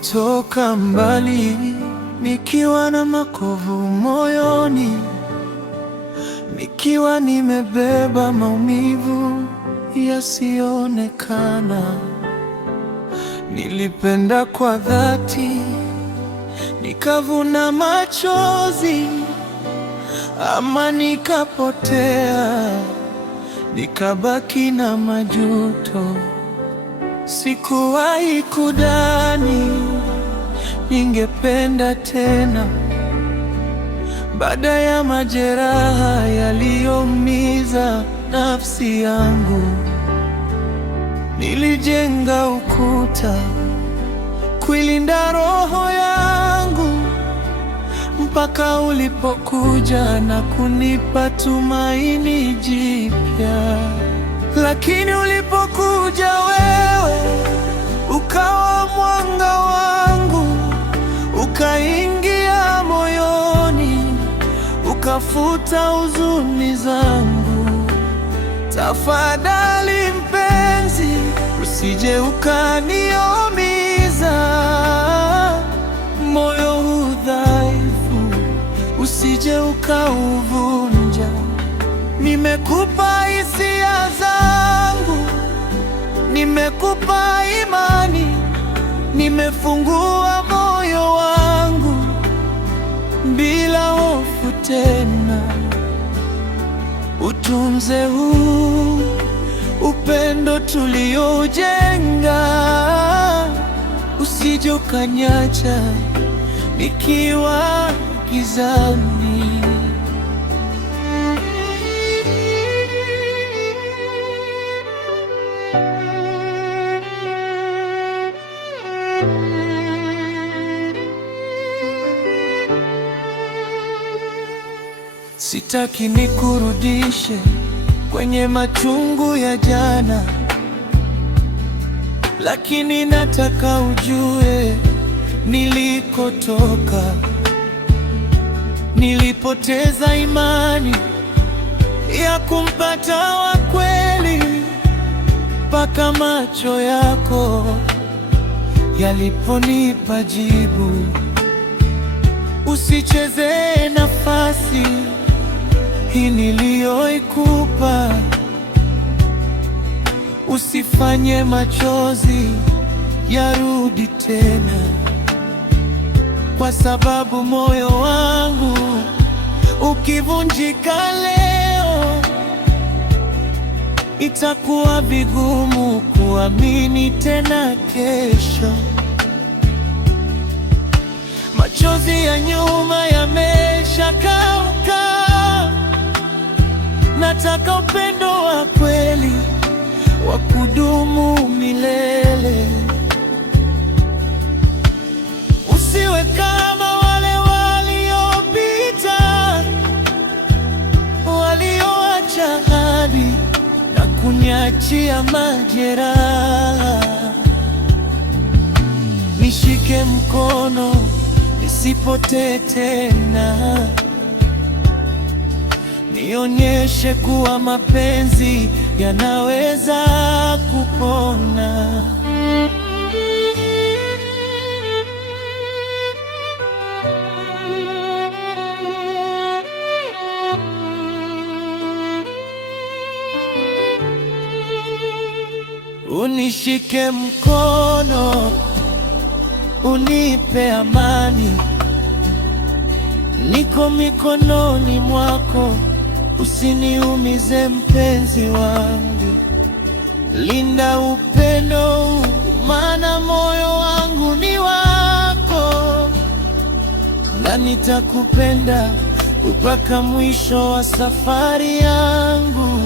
Nilitoka mbali nikiwa na makovu moyoni, nikiwa nimebeba maumivu yasiyoonekana. Nilipenda kwa dhati, nikavuna machozi, ama nikapotea, nikabaki na majuto. Sikuwahi kudhani ningependa tena, baada ya majeraha yaliyoumiza nafsi yangu. Nilijenga ukuta kuilinda roho yangu, mpaka ulipokuja na kunipa tumaini jipya. Lakini ulipokuja wewe, ukawa mwanga wangu, ukaingia moyoni, ukafuta huzuni zangu. Tafadhali mpenzi, usije ukaniumiza, moyo huu dhaifu usije ukauvunja. Nimekupa hisia zangu, nimekupa imani, nimefungua moyo wangu bila hofu tena. Utunze huu upendo tuliojenga, usije ukaniacha nikiwa gizani. Sitaki nikurudishe kwenye machungu ya jana, lakini nataka ujue nilikotoka. Nilipoteza imani ya kumpata wa kweli, mpaka macho yako yaliponipa jibu. Usichezee nafasi hii niliyoikupa, usifanye machozi yarudi tena, kwa sababu moyo wangu ukivunjika leo, itakuwa vigumu kuamini tena kesho. Machozi ya nyuma yameshakauka, nataka upendo wa kweli wa kudumu milele. Usiwe kama wale waliopita, walioacha ahadi na kuniachia majeraha. Nishike mkono nisipotee tena, nionyeshe kuwa mapenzi yanaweza kupona. Unishike mkono, unipe amani, niko mikononi mwako. Usiniumize mpenzi wangu, linda upendo, maana moyo wangu ni wako, na nitakupenda mpaka mwisho wa safari yangu.